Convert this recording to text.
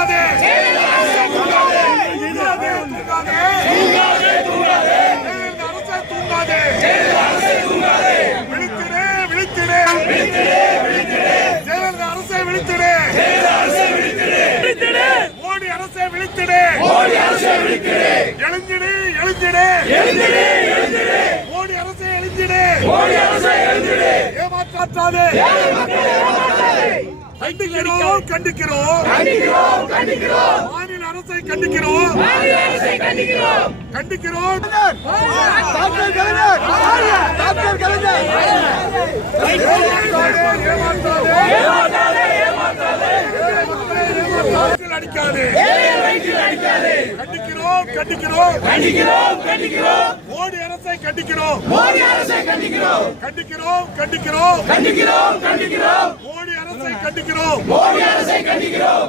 தூங்காதே தூங்காதே தூங்காதே ஜெயலலிதா அரசே தூங்காதே விழித்திடு விழித்திடு. ஜெயலலிதா அரசே விழித்திடு. மோடி அரசே விழித்திடு. எழுந்திடு எழுந்திடு. மோடி அரசே எழுந்திடு. ஏமாற்றாதே. கண்டிக்கிறோம் கண்டிக்கிறோம். மாநில அரசை கண்டிக்கிறோம். கண்டிக்கிறோம். டாக்டர் கலைஞர். டாக்டர் கலைஞர். அடிக்காதே. கண்டிக்கிறோம் கண்டிக்கிறோம். கண்டிக்கிறோம் கண்டிக்கிறோம். மோடி அரசை கண்டிக்கிறோம். மோடி அரசை கண்டிக்கிறோம். கண்டிக்கிறோம் கண்டிக்கிறோம். கண்டிக்கிறோம் கண்டிக்கிறோம். அரசை கண்டிக்கிறோம். மோடி அரசை கண்டிக்கிறோம்.